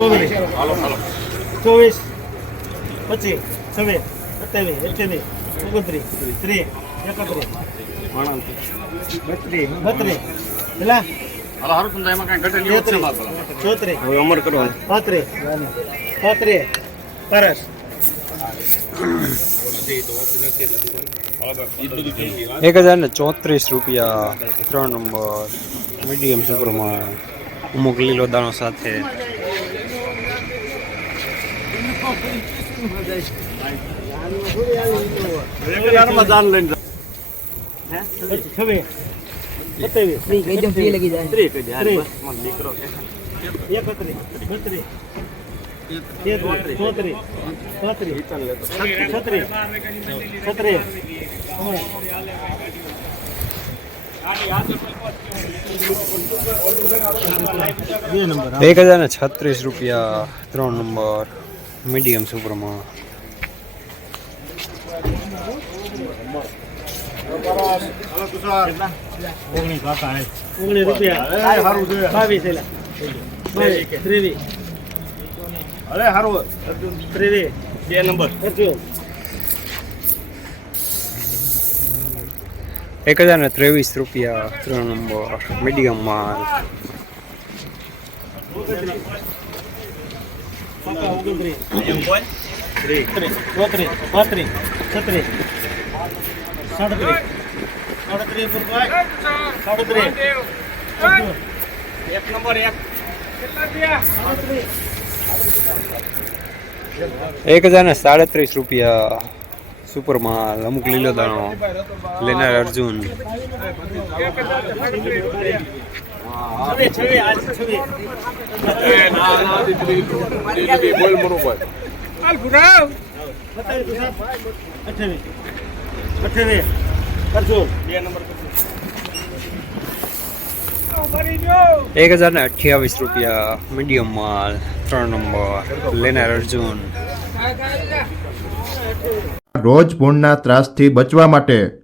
ચોવીસ. ચોવીસ. પચીસ. છવ્વીસ. સત્યાવીસ. અઠ્યાવીસ. ઓગણત્રીસ. ત્રીસ. એકત્રીસ. બત્રીસ. બત્રીસ પેલા એક હજાર ને ચોત્રીસ રૂપિયા ત્રણ નંબર. મીડિયમ સુપરમાં અમુક લીલો દાણો સાથે રેગ્યુલરમાં જાન લઈને જાઓ. પચીસ છવ્વીસ સત્યાવીસ એકદમ ફ્રી લગી જાય ત્રીસ કહી દે. હાલ ત્રીસ. એક હજાર ને છત્રીસ. રૂપિયા ત્રણ નંબર. મીડિયમ સુપરમાં ઓગણીસ રૂપિયા. હારું છે. બાવીસ ત્રેવીસ. અરે હારું. ત્રેવીસ. બે નંબર. એક હજાર ને ત્રેવીસ રૂપિયા ત્રણ નંબર. મીડિયમ માલ. એક નંબર એક એક હજાર ને સાડત્રીસ રૂપિયા સુપર માલ અમુક લીલો દાણો લેનાર અર્જુન. એક હજાર ને અઠ્યાવીસ રૂપિયા મીડિયમ માલ ત્રણ નંબર લેનાર અર્જુન. રોજ ભૂણના ત્રાસથી બચવા માટે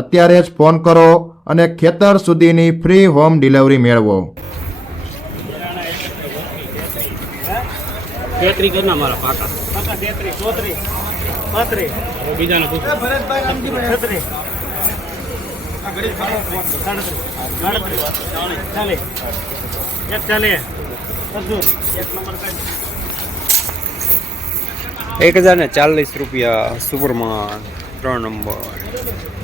અત્યારે જ ફોન કરો અને ખેતર સુધીની ફ્રી હોમ ડિલિવરી મેળવો. તેત્રી કરના મારા પાકા. પાકા બીજાને પૂછો. એક હજાર ને ચાલીસ રૂપિયા સુપરમાં ત્રણ નંબર.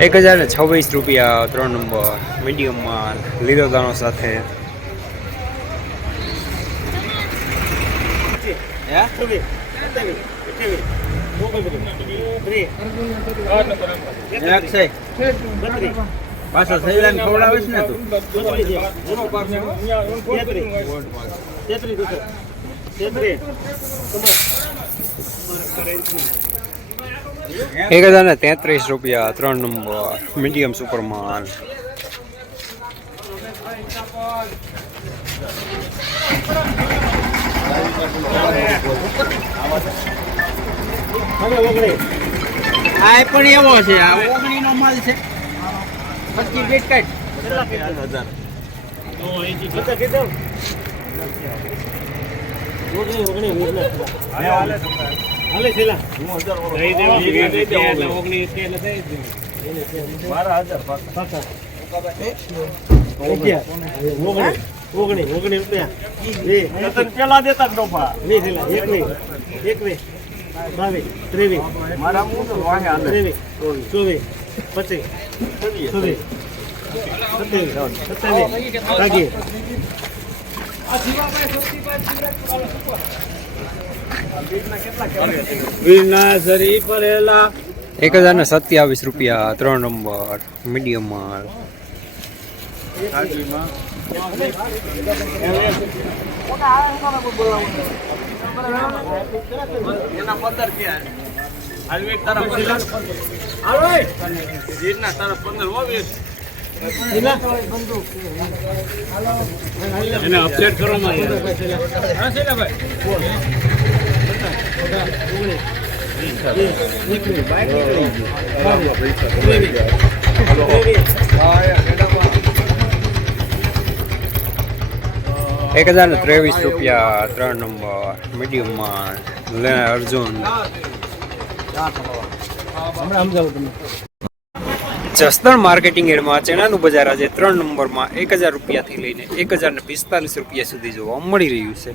એક હજાર ને છવ્વીસ રૂપિયા ત્રણ નંબર મીડિયમમાં લીધો દાણો સાથે. પાછો સૈલાને ખવડાવીશ ને તું. એક હજાર ને તેત્રીસ રૂપિયા, ત્રણ નંબર મીડિયમ સુપર માલ આ પણ એવો છે, આ ઓગણી નો માલ છે. પછી બેટ કાઢ હાલે છેલ્લા. પાકા હજાર ઓગણીસ ઓગણીસ. ઓગણીસ. રૂપિયા. વીસ પેલા દેતા જ ડોફા? વીસ છેલ્લા. એકવીસ એકવીસ બાવીસ. ત્રેવીસ. મારા હું ત્રેવીસ. ચોવીસ. પચીસ. છવ્વીસ. સત્યાવીસ. સત્યાવીસ. ભાગીએ. વીરના શરી પરેલા એક હજાર ને સત્યાવીસ રૂપિયા, ત્રણ નંબર મીડિયમ માલ. એના અપડેટ કરવામાં એક હજાર ને ત્રેવીસ રૂપિયા ત્રણ નંબર મીડિયમમાં લે અર્જુન. જસદણ માર્કેટિંગ એડમાં ચણાનું બજાર આજે ત્રણ નંબરમાં એક હજાર રૂપિયાથી લઈને એક હજાર ને પિસ્તાલીસ રૂપિયા સુધી જોવા મળી રહ્યું છે.